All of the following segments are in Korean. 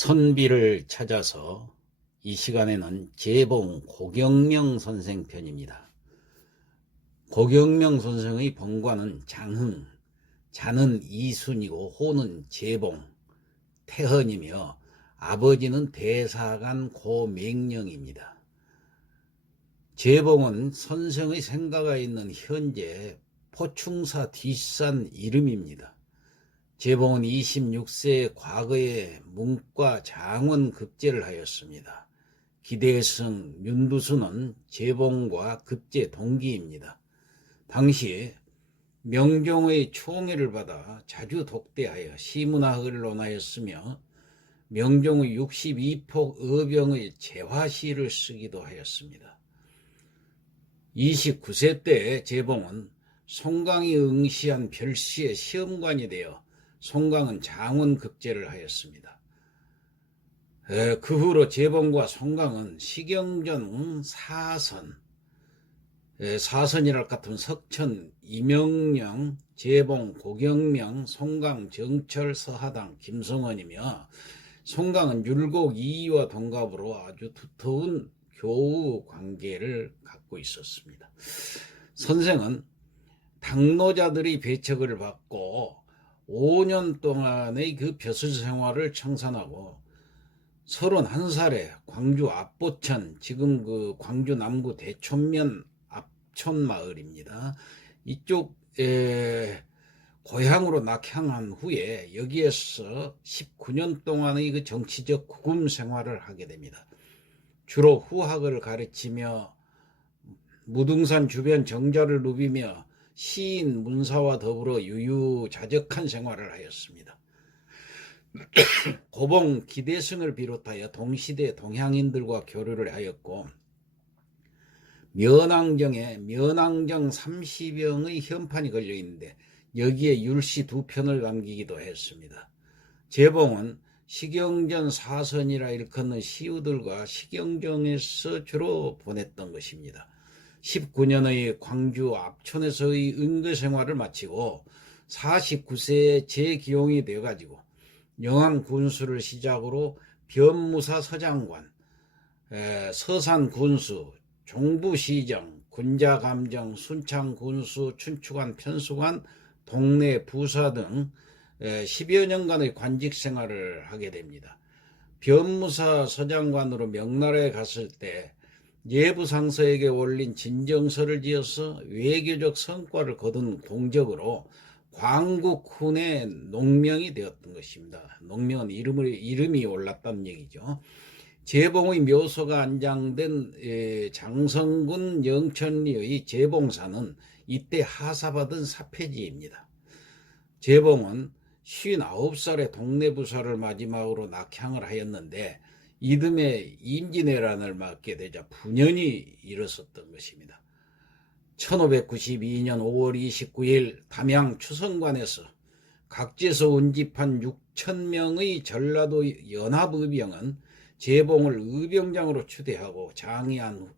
선비를 찾아서 이 시간에는 재봉 고경명 선생 편입니다. 고경명 선생의 번관은 장흥, 자는 이순이고 호는 재봉, 태헌이며 아버지는 대사관 고맹령입니다. 재봉은 선생의 생가가 있는 현재 포충사 뒷산 이름입니다. 재봉은 26세에 과거에 문과 장원 급제를 하였습니다. 기대성, 윤두수는 재봉과 급제 동기입니다. 당시 명종의 총애를 받아 자주 독대하여 시문학을 논하였으며 명종의 62폭 의병의 재화시를 쓰기도 하였습니다. 29세 때 재봉은 송강이 응시한 별시의 시험관이 되어 송강은 장원 급제를 하였습니다. 그 후로 재봉과 송강은 시경전 사선, 사선이랄 같은 석천, 이명령, 재봉, 고경명, 송강, 정철, 서하당, 김성원이며 송강은 율곡 이이와 동갑으로 아주 두터운 교우 관계를 갖고 있었습니다. 선생은 당노자들의 배척을 받고 5년 동안의 그 벼슬 생활을 청산하고 31살에 광주 압보천, 지금 그 광주 남구 대촌면 압촌마을입니다. 이쪽 고향으로 낙향한 후에 여기에서 19년 동안의 그 정치적 구금 생활을 하게 됩니다. 주로 후학을 가르치며 무등산 주변 정자를 누비며 시인 문사와 더불어 유유자적한 생활을 하였습니다. 고봉 기대승을 비롯하여 동시대 동양인들과 교류를 하였고 면왕정에 면왕정 30영의 현판이 걸려 있는데 여기에 율시 2편을 남기기도 했습니다. 재봉은 시경전 사선이라 일컫는 시우들과 시경정에서 주로 보냈던 것입니다. 19년의 광주 압촌에서의 은교 생활을 마치고 49세에 재기용이 되어가지고 영암 군수를 시작으로 변무사 서장관, 서산 군수, 종부시정, 군자감정, 순창 군수, 춘추관, 편수관, 동네 부사 등 10여 년간의 관직 생활을 하게 됩니다. 변무사 서장관으로 명나라에 갔을 때 예부상서에게 올린 진정서를 지어서 외교적 성과를 거둔 공적으로 광국훈의 농명이 되었던 것입니다. 농명은 이름이 올랐다는 얘기죠. 재봉의 묘소가 안장된 장성군 영천리의 재봉사는 이때 하사받은 사폐지입니다. 재봉은 59살에 동네부사를 마지막으로 낙향을 하였는데 이듬해 임진왜란을 맞게 되자 분연이 일어섰던 것입니다. 1592년 5월 29일 담양 추성관에서 각지에서 운집한 6,000명의 전라도 연합의병은 재봉을 의병장으로 추대하고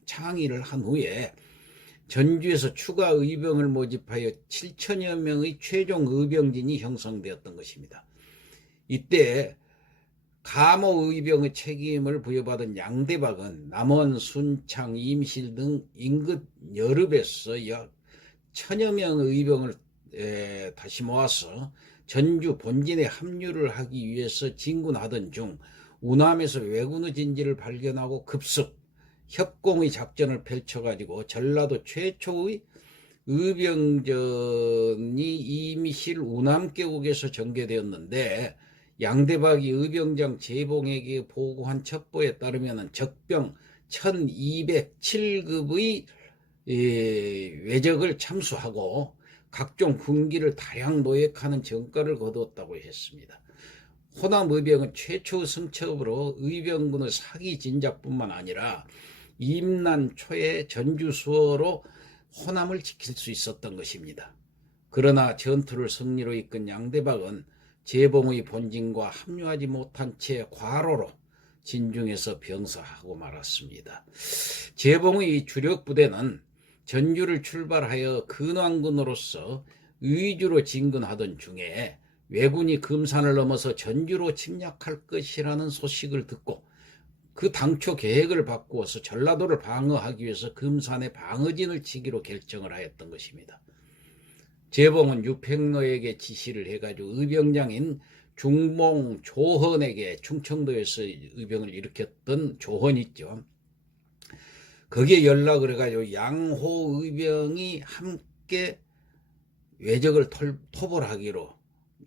창의를 한 후에 전주에서 추가 의병을 모집하여 7,000여 명의 최종 의병진이 형성되었던 것입니다. 이때 감호 의병의 책임을 부여받은 양대박은 남원, 순창, 임실 등 인근 여릅에서 약 1,000여 명의 의병을 다시 모아서 전주 본진에 합류를 하기 위해서 진군하던 중 우남에서 왜군의 진지를 발견하고 급습 협공의 작전을 펼쳐가지고 전라도 최초의 의병전이 임실 우남계곡에서 전개되었는데 양대박이 의병장 재봉에게 보고한 첩보에 따르면 적병 1207급의 왜적을 참수하고 각종 군기를 다량 노획하는 전과를 거두었다고 했습니다. 호남 의병은 최초 승첩으로 의병군의 사기 진작뿐만 아니라 임난 초에 전주 수어로 호남을 지킬 수 있었던 것입니다. 그러나 전투를 승리로 이끈 양대박은 재봉의 본진과 합류하지 못한 채 과로로 진중에서 병사하고 말았습니다. 재봉의 주력 부대는 전주를 출발하여 근황군으로서 의주로 진군하던 중에 왜군이 금산을 넘어서 전주로 침략할 것이라는 소식을 듣고 그 당초 계획을 바꾸어서 전라도를 방어하기 위해서 금산에 방어진을 치기로 결정을 하였던 것입니다. 재봉은 유팽로에게 지시를 해가지고 의병장인 중봉 조헌에게 충청도에서 의병을 일으켰던 조헌 있죠. 거기에 연락을 해가지고 양호 의병이 함께 외적을 토벌하기로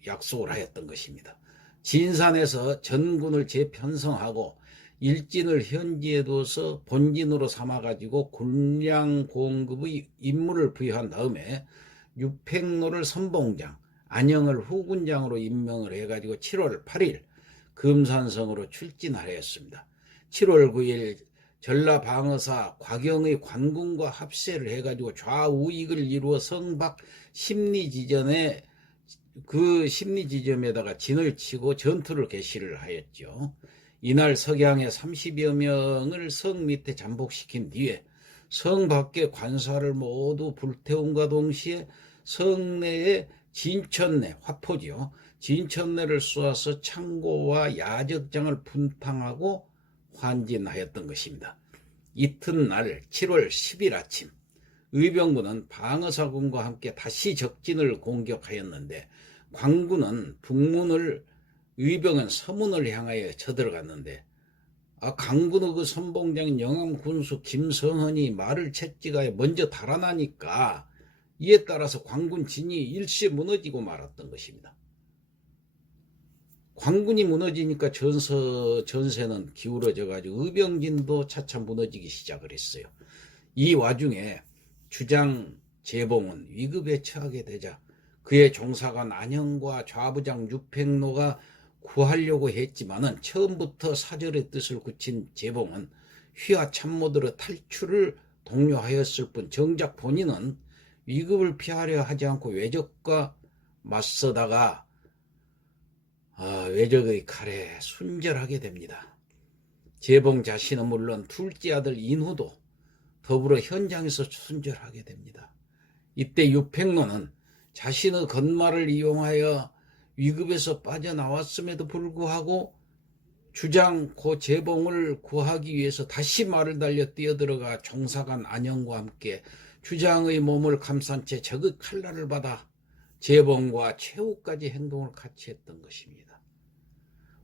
약속을 하였던 것입니다. 진산에서 전군을 재편성하고 일진을 현지에 둬서 본진으로 삼아가지고 군량 공급의 임무를 부여한 다음에 유팽로를 선봉장, 안영을 후군장으로 임명을 해가지고 7월 8일 금산성으로 출진하였습니다. 7월 9일 전라방어사 곽영의 관군과 합세를 해가지고 좌우익을 이루어 성박 심리지점에 그 심리지점에다가 진을 치고 전투를 개시를 하였죠. 이날 석양에 30여 명을 성 밑에 잠복시킨 뒤에 성 밖의 관사를 모두 불태움과 동시에 성내에 진천내, 화포지요. 진천내를 쏘아서 창고와 야적장을 분탕하고 환진하였던 것입니다. 이튿날 7월 10일 아침 의병군은 방어사군과 함께 다시 적진을 공격하였는데 광군은 북문을 의병은 서문을 향하여 쳐들어갔는데 강군의 그 선봉장인 영암군수 김성헌이 말을 채찍하여 먼저 달아나니까 이에 따라서 광군 진이 일시에 무너지고 말았던 것입니다. 광군이 무너지니까 전세는 기울어져 가지고 의병진도 차차 무너지기 시작을 했어요. 이 와중에 주장 재봉은 위급에 처하게 되자 그의 종사관 안영과 좌부장 유팽로가 구하려고 했지만은 처음부터 사절의 뜻을 굳힌 재봉은 휘하 참모들의 탈출을 독려하였을 뿐 정작 본인은 위급을 피하려 하지 않고 외적과 맞서다가 외적의 칼에 순절하게 됩니다. 재봉 자신은 물론 둘째 아들 인후도 더불어 현장에서 순절하게 됩니다. 이때 유팽로는 자신의 건말을 이용하여 위급에서 빠져나왔음에도 불구하고 주장 고 재봉을 구하기 위해서 다시 말을 달려 뛰어들어가 종사관 안영과 함께 주장의 몸을 감싼 채 적의 칼날을 받아 재봉과 최후까지 행동을 같이 했던 것입니다.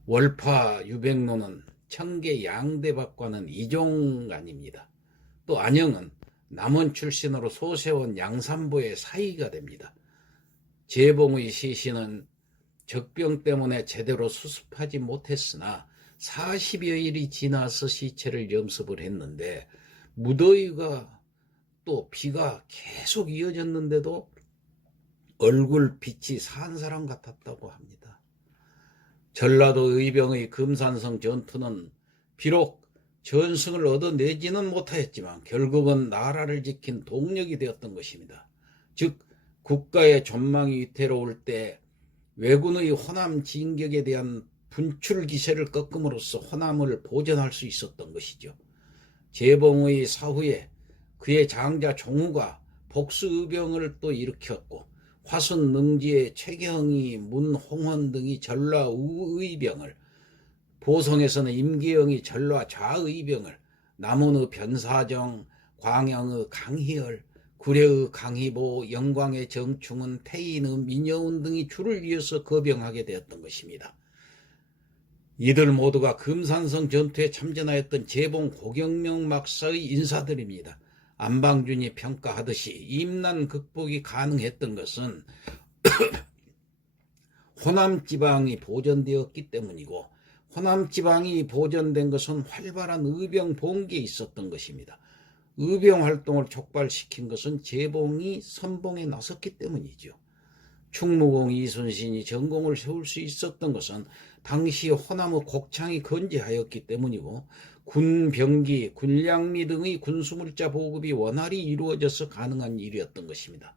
월파 유백로는 청계 양대박과는 이종간입니다. 또 안영은 남원 출신으로 소세원 양산보의 사위가 됩니다. 재봉의 시신은 적병 때문에 제대로 수습하지 못했으나 40여일이 지나서 시체를 염습을 했는데 무더위가 또 비가 계속 이어졌는데도 얼굴 빛이 산 사람 같았다고 합니다. 전라도 의병의 금산성 전투는 비록 전승을 얻어내지는 못하였지만 결국은 나라를 지킨 동력이 되었던 것입니다. 즉 국가의 전망이 위태로울 때 왜군의 호남 진격에 대한 분출 기세를 꺾음으로써 호남을 보전할 수 있었던 것이죠. 재봉의 사후에 그의 장자 종우가 복수의병을 또 일으켰고 화순 능지의 최경희, 문홍헌 등이 전라 우의병을, 보성에서는 임기영이 전라 좌의병을, 남원의 변사정, 광양의 강희열, 구례의 강희보, 영광의 정충은, 태인의 민여운 등이 줄을 이어서 거병하게 되었던 것입니다. 이들 모두가 금산성 전투에 참전하였던 재봉 고경명 막사의 인사들입니다. 안방준이 평가하듯이 임난 극복이 가능했던 것은 호남지방이 보존되었기 때문이고 호남지방이 보존된 것은 활발한 의병 봉기에 있었던 것입니다. 의병 활동을 촉발시킨 것은 재봉이 선봉에 나섰기 때문이죠. 충무공 이순신이 전공을 세울 수 있었던 것은 당시 호남의 곡창이 건재하였기 때문이고 군병기, 군량미 등의 군수물자 보급이 원활히 이루어져서 가능한 일이었던 것입니다.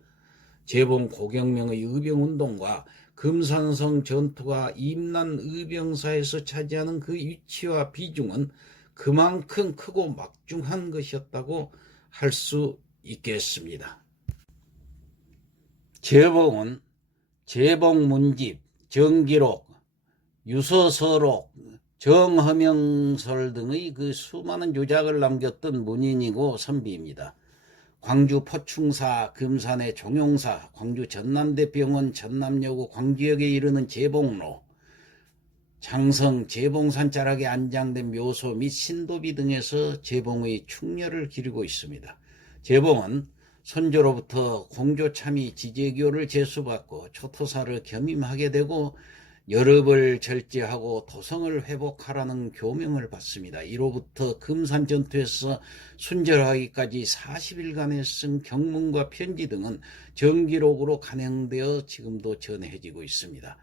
재봉 고경명의 의병운동과 금산성 전투가 임난 의병사에서 차지하는 그 위치와 비중은 그만큼 크고 막중한 것이었다고 할 수 있겠습니다. 재봉은 재봉문집, 정기록, 유서서록, 정허명설 등의 그 수많은 유작을 남겼던 문인이고 선비입니다. 광주 포충사, 금산의 종용사, 광주 전남대병원, 전남여고 광주역에 이르는 재봉로, 장성 재봉산 자락에 안장된 묘소 및 신도비 등에서 재봉의 충렬을 기리고 있습니다. 재봉은 선조로부터 공조참의 지제교를 제수받고 초토사를 겸임하게 되고 여럽을 절제하고 도성을 회복하라는 교명을 받습니다. 이로부터 금산 전투에서 순절하기까지 40일간의 쓴 경문과 편지 등은 정기록으로 간행되어 지금도 전해지고 있습니다.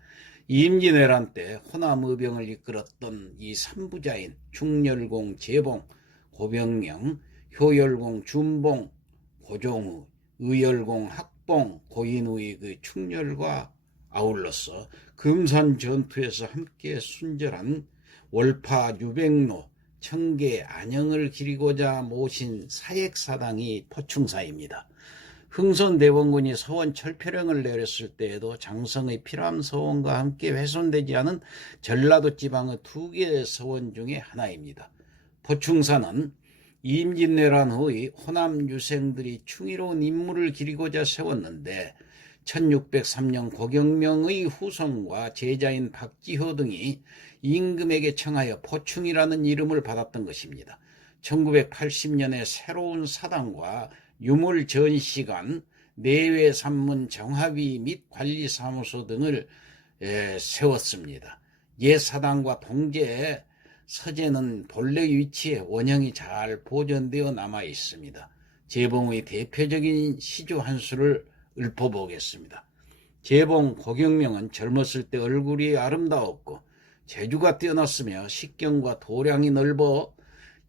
임진왜란 때 호남의병을 이끌었던 이 삼부자인 충렬공 재봉, 고병령, 효열공 준봉, 고종의, 의열공 학봉, 고인우의 그 충렬과 아울러서 금산 전투에서 함께 순절한 월파 유백로, 청계 안영을 기리고자 모신 사액사당이 포충사입니다. 흥선대원군이 서원 철폐령을 내렸을 때에도 장성의 피람서원과 함께 훼손되지 않은 전라도 지방의 2개의 서원 중에 하나입니다. 포충사는 임진왜란 후의 호남 유생들이 충의로운 임무를 기리고자 세웠는데 1603년 고경명의 후손과 제자인 박지효 등이 임금에게 청하여 포충이라는 이름을 받았던 것입니다. 1980년에 새로운 사당과 유물 전시관, 내외 산문 정합위 및 관리사무소 등을 세웠습니다. 옛 사당과 동제의 서재는 본래 위치에 원형이 잘 보존되어 남아 있습니다. 재봉의 대표적인 시조 한 수를 읊어보겠습니다. 재봉 고경명은 젊었을 때 얼굴이 아름다웠고 재주가 뛰어났으며 식견과 도량이 넓어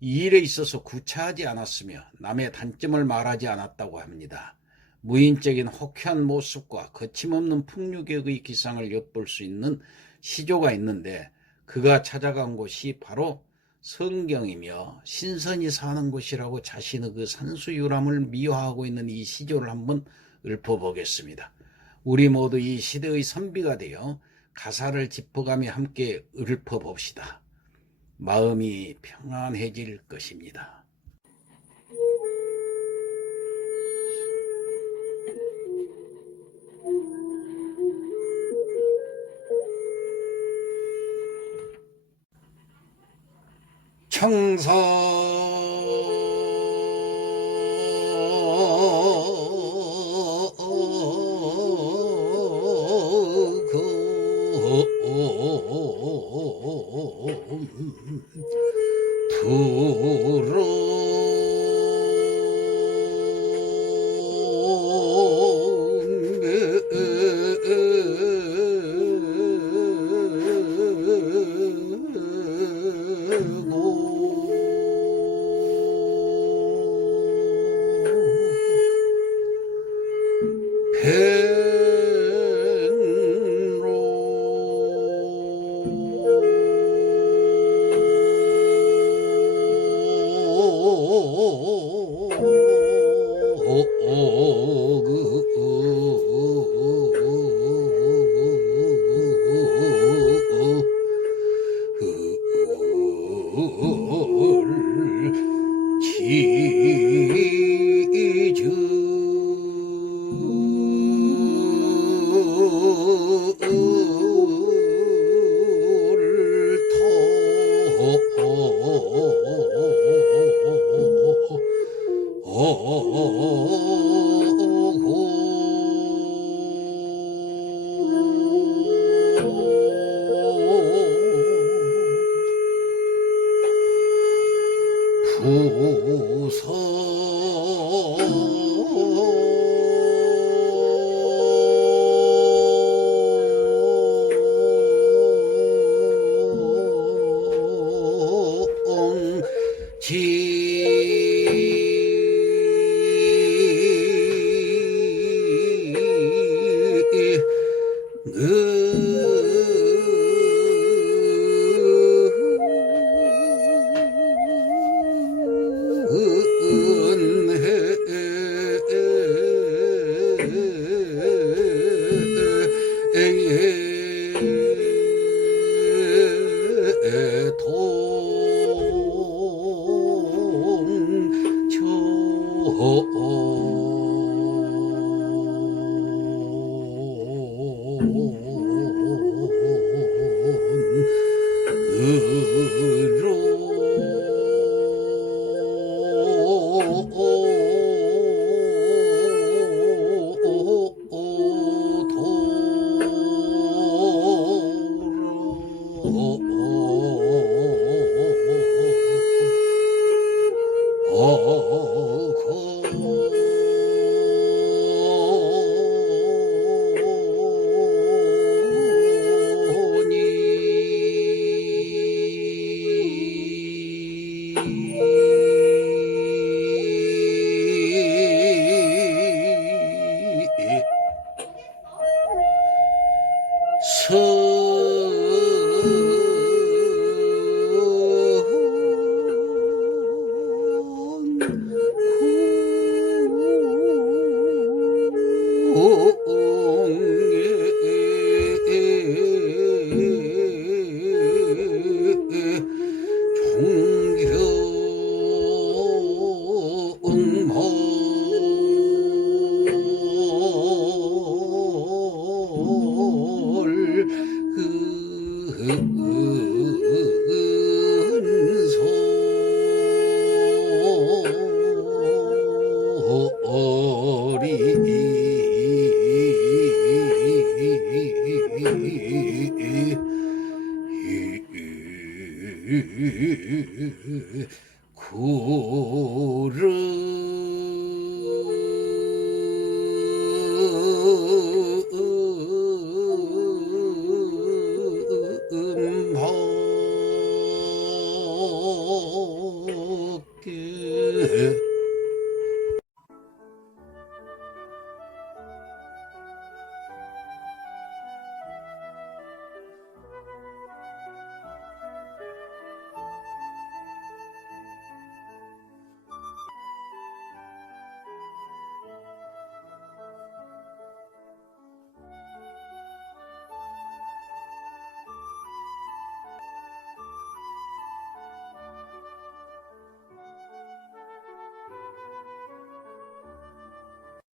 이 일에 있어서 구차하지 않았으며 남의 단점을 말하지 않았다고 합니다. 무인적인 호쾌한 모습과 거침없는 풍류객의 기상을 엿볼 수 있는 시조가 있는데 그가 찾아간 곳이 바로 성경이며 신선이 사는 곳이라고 자신의 그 산수유람을 미화하고 있는 이 시조를 한번 읊어보겠습니다. 우리 모두 이 시대의 선비가 되어 가사를 짚어가며 함께 읊어봅시다. 마음이 평안해질 것입니다. 청서 오